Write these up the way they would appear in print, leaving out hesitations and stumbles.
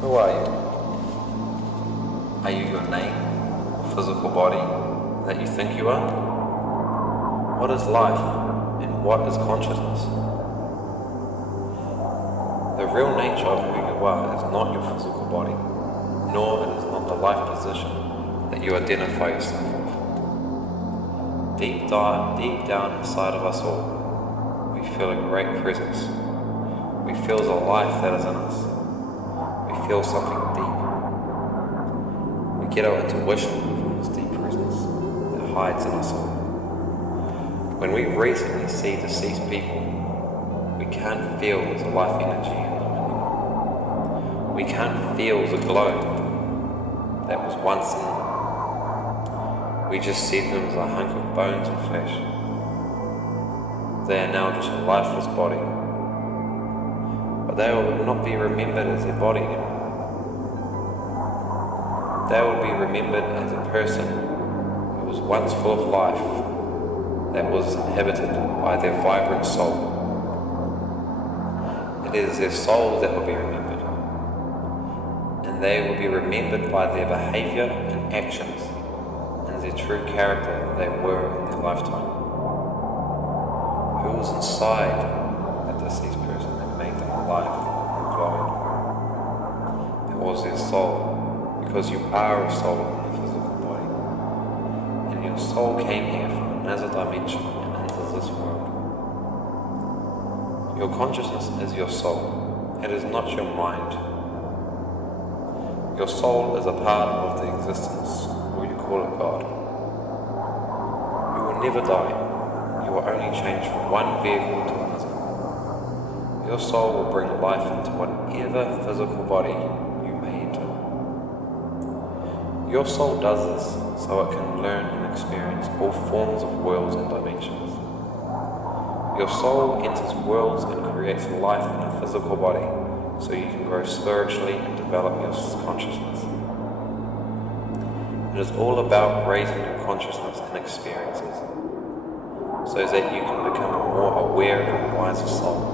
Who are you? Are you your name, or physical body that you think you are? What is life and what is consciousness? The real nature of who you are is not your physical body, nor it is not the life position that you identify yourself with. Deep down inside of us all, we feel a great presence. We feel the life that is in us. We feel something deep. We get our intuition from this deep presence that hides in us all. When we recently see deceased people, we can't feel the life energy in them anymore. We can't feel the glow that was once in them. We just see them as a hunk of bones and flesh. They are now just a lifeless body, but they will not be remembered as their body anymore. They will be remembered as a person who was once full of life, that was inhabited by their vibrant soul. It is their souls that will be remembered, and they will be remembered by their behavior and actions and their true character they were in their lifetime. Who was inside that deceased person that made them alive and glowing? It was their soul, because you are a soul in the physical body, and your soul came here from another dimension and enters this world. Your consciousness is your soul. It is not your mind. Your soul is a part of the existence, or you call it God. You will never die. You will only change from one vehicle to another. Your soul will bring life into whatever physical body you may enter. Your soul does this so it can learn and experience all forms of worlds and dimensions. Your soul enters worlds and creates life in a physical body so you can grow spiritually and develop your consciousness. It is all about raising your consciousness and experiences so that you can become a more aware and wiser soul.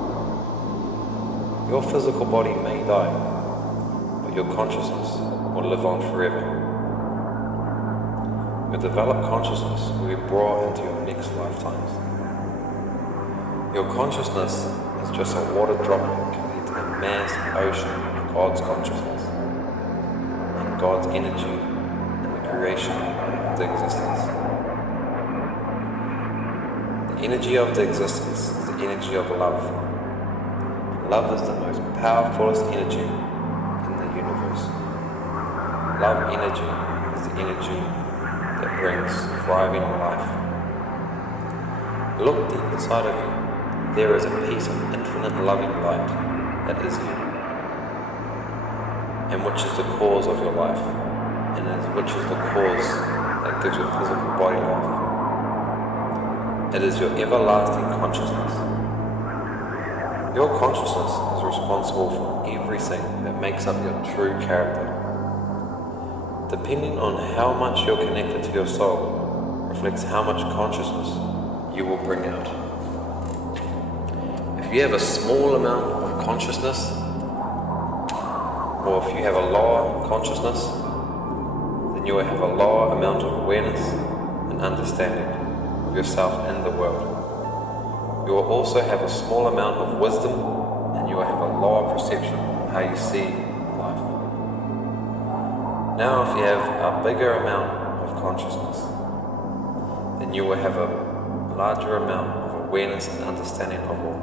Your physical body may die, but your consciousness will live on forever. Your developed consciousness will be brought into your next lifetimes. Your consciousness is just a water droplet compared to the vast ocean of God's consciousness and God's energy in the creation of the existence. The energy of the existence is the energy of love. Love is the most powerfulest energy in the universe. Love energy is the energy that brings thriving life. Look deep inside of you. There is a piece of infinite loving light that is you, and which is the cause of your life, and which is the cause that gives your physical body life. It is your everlasting consciousness. Your consciousness is responsible for everything that makes up your true character. Depending on how much you're connected to your soul, reflects how much consciousness you will bring out. If you have a small amount of consciousness, or if you have a lower consciousness, then you will have a lower amount of awareness and understanding of yourself and the world. You will also have a small amount of wisdom, and you will have a lower perception of how you see life. Now, if you have a bigger amount of consciousness, then you will have a larger amount of awareness and understanding of all.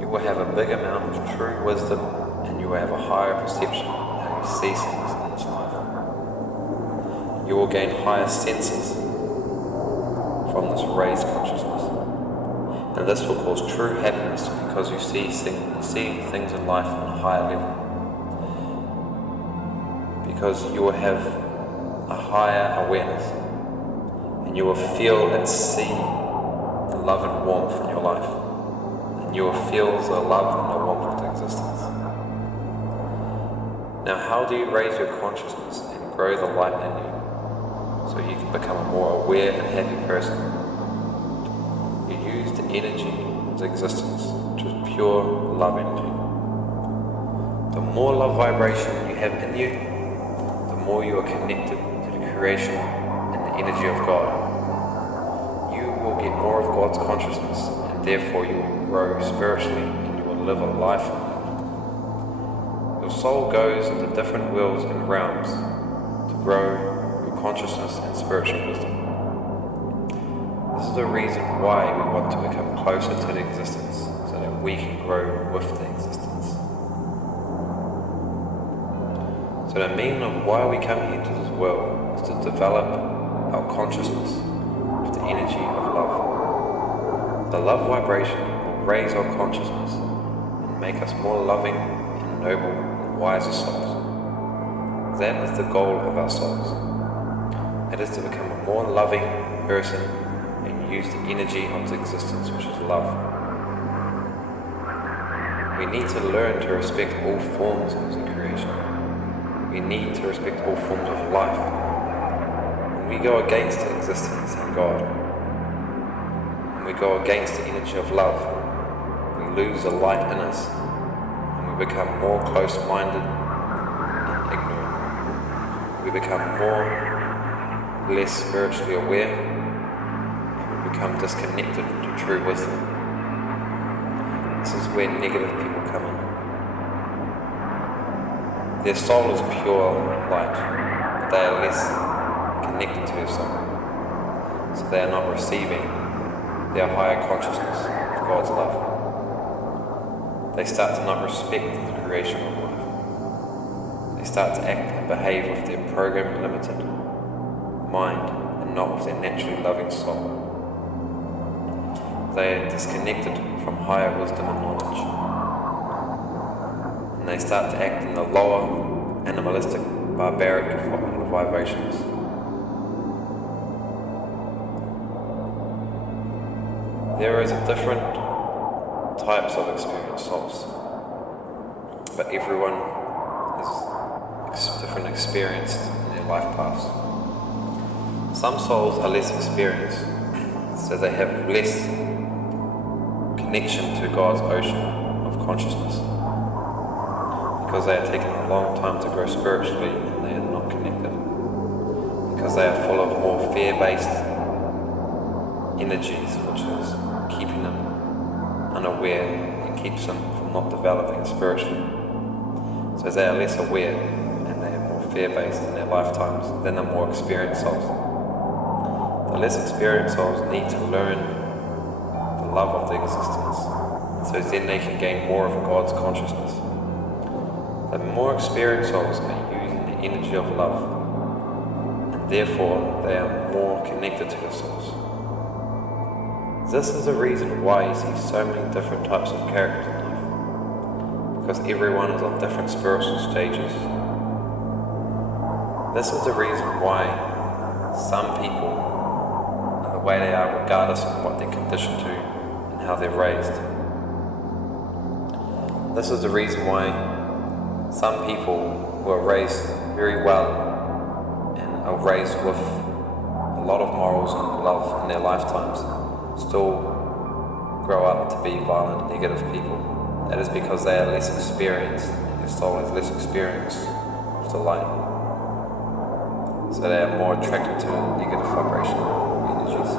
You will have a big amount of true wisdom, and you will have a higher perception of how you see things in this life. You will gain higher senses from this raised consciousness, and this will cause true happiness because you see things in life on a higher level. Because you will have a higher awareness, and you will feel and see the love and warmth in your life, and you will feel the love and the warmth of the existence. Now, how do you raise your consciousness and grow the light in you so you can become a more aware and happy person? You use the energy of the existence, which is pure love energy. The more love vibration you have in you, the more you are connected to the creation and the energy of God. You will get more of God's consciousness, and therefore you will grow spiritually and you will live a life of love. Your soul goes into different worlds and realms to grow your consciousness and spiritual wisdom. This is the reason why we want to become closer to the existence, so that we can grow with the existence. So the meaning of why we come here to this world is to develop our consciousness with the energy of love. The love vibration will raise our consciousness and make us more loving and noble and wiser souls. That is the goal of our souls. It is to become a more loving person and use the energy of the existence, which is love. We need to learn to respect all forms of the creation. We need to respect all forms of life. When we go against the existence and God, when we go against the energy of love, we lose the light in us and we become more close-minded and ignorant. We become less spiritually aware, become disconnected to true wisdom. This is where negative people come in. Their soul is pure light, but they are less connected to their soul, so they are not receiving their higher consciousness of God's love. They start to not respect the creation of life. They start to act and behave with their programmed, limited mind and not with their naturally loving soul. They are disconnected from higher wisdom and knowledge. And they start to act in the lower, animalistic, barbaric vibrations. There is different types of experienced souls, but everyone is different experienced in their life paths. Some souls are less experienced, so they have less connection to God's ocean of consciousness, because they are taking a long time to grow spiritually and they are not connected, because they are full of more fear-based energies, which is keeping them unaware and keeps them from not developing spiritually. So they are less aware and they are more fear-based in their lifetimes than the more experienced souls. The less experienced souls need to learn the love of the existence, so then they can gain more of God's consciousness. The more experienced souls are using the energy of love, and therefore they are more connected to the source. This is the reason why you see so many different types of characters in life, because everyone is on different spiritual stages. This is the reason why some people are the way they are regardless of what they're conditioned to and how they're raised. This is the reason why some people who are raised very well and are raised with a lot of morals and love in their lifetimes still grow up to be violent, negative people. That is because they are less experienced and their soul is less experienced with the light. So they are more attracted to negative vibrational energies.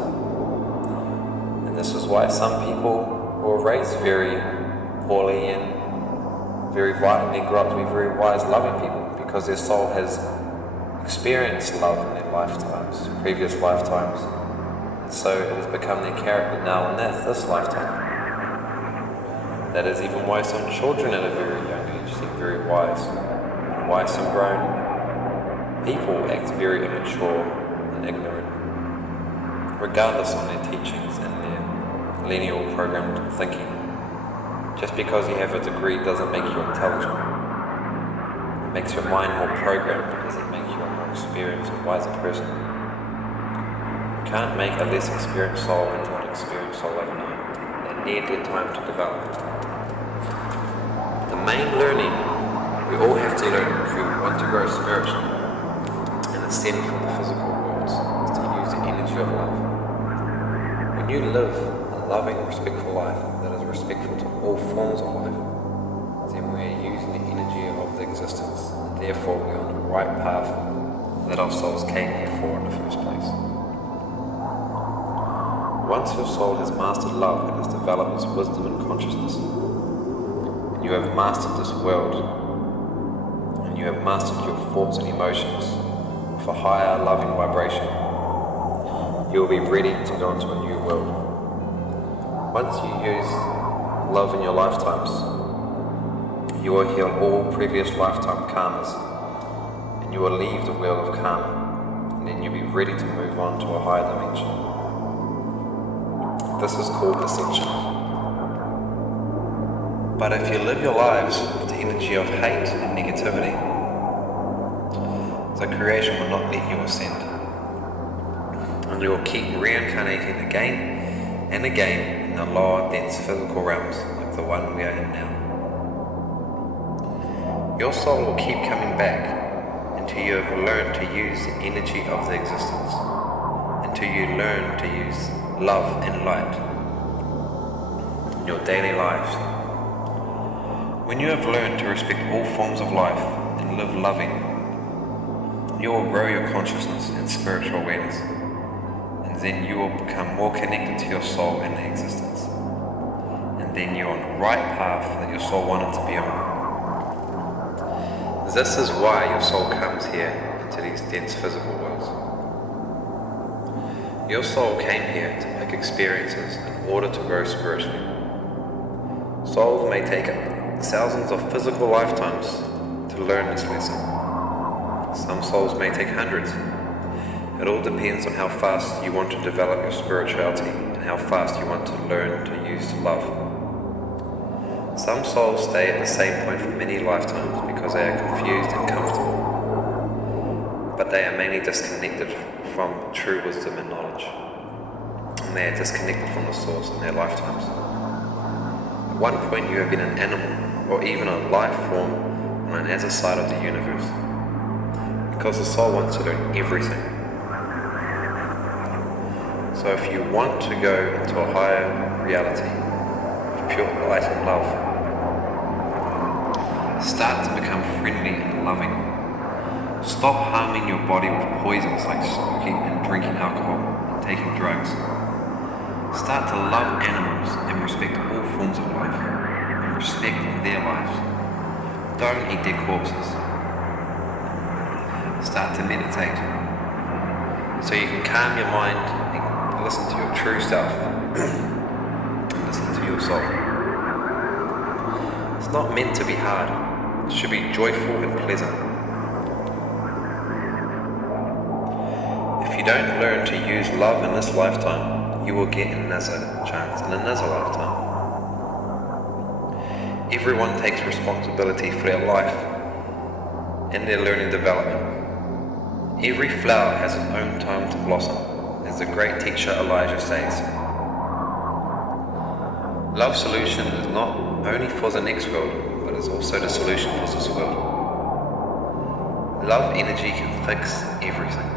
And this is why some people who are raised very poorly and very violently grow up to be very wise, loving people, because their soul has experienced love in their lifetimes, previous lifetimes. And so it has become their character now in this lifetime. That is even why some children at a very young age seem very wise, and why some grown people act very immature and ignorant, regardless of their teachings and their lineal programmed thinking. Just because you have a degree doesn't make you intelligent. It makes your mind more programmed, but doesn't make you a more experienced and wiser person. You can't make a less experienced soul into an experienced soul overnight. They need their time to develop. The main learning we all have to learn if we want to grow spiritually and ascend from the physical worlds is to use the energy of love. When you live a loving, respectful life that is respectful to all forms of life, then we are using the energy of existence, and therefore we are on the right path that our souls came here for in the first place. Once your soul has mastered love, it has developed its wisdom and consciousness, and you have mastered this world, and you have mastered your thoughts and emotions with a higher loving vibration, you will be ready to go into a new world. Once you use love in your lifetimes, you will heal all previous lifetime karmas, and you will leave the wheel of karma, and then you'll be ready to move on to a higher dimension. This is called ascension. But if you live your lives with the energy of hate and negativity, the creation will not let you ascend, and you will keep reincarnating again and again in the lower, dense physical realms like the one we are in now. Your soul will keep coming back until you have learned to use the energy of the existence, until you learn to use love and light in your daily lives. When you have learned to respect all forms of life and live loving, you will grow your consciousness and spiritual awareness, and then you will become more connected to your soul and the existence, and then you're on the right path that your soul wanted to be on. This is why your soul comes here into these dense physical worlds. Your soul came here to make experiences in order to grow spiritually. Souls may take thousands of physical lifetimes to learn this lesson. Some souls may take hundreds. It all depends on how fast you want to develop your spirituality and how fast you want to learn to use love. Some souls stay at the same point for many lifetimes because they are confused and comfortable, but they are mainly disconnected from true wisdom and knowledge, and they are disconnected from the source in their lifetimes. At one point you have been an animal or even a life form on an other side of the universe, because the soul wants to learn everything. So if you want to go into a higher reality of pure light and love, start to become friendly and loving. Stop harming your body with poisons like smoking and drinking alcohol and taking drugs. Start to love animals and respect all forms of life and respect their lives. Don't eat their corpses. Start to meditate so you can calm your mind and listen to your true self. Listen to your soul. It's not meant to be hard. It should be joyful and pleasant. If you don't learn to use love in this lifetime, you will get another chance in another lifetime. Everyone takes responsibility for their life and their learning development. Every flower has its own time to blossom, as the great teacher Elijah says. Love's solution is not only for the next world, but is also the solution for this world. Love energy can fix everything.